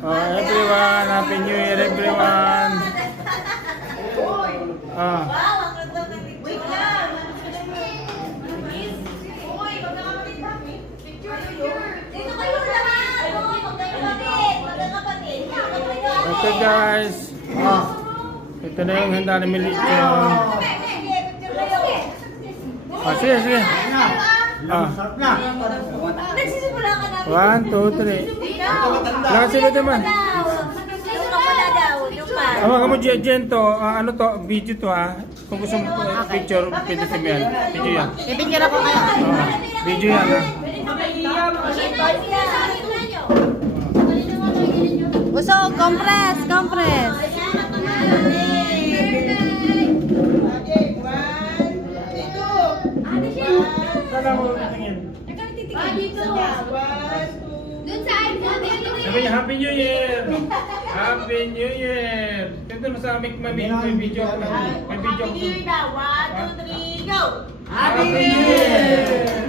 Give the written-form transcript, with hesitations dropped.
Everyone, Happy New Year everyone. Ah. Wait lang. Uy, magkakapatid ba? Picture. Dito kayo lahat. Magkakapatid. Okay guys. Ito na yung handa namin lechon. Sige, sige. Nagsisimula ka namin. 1, 2, 3. Lakas sila naman. Hawakan mo Jen to. Ano to? Video to ha. Kung gusto mo picture, pwede sa yan. Video yan. I-picture ako kayo. Video yan ha. Usog, compress, compress. Saan mo tingin? Sabi niya, Happy New Year! Happy New Year! Tignan mo sa amin, may video. May video. Happy New Year na. 1, 2, 3, go! Happy New Year!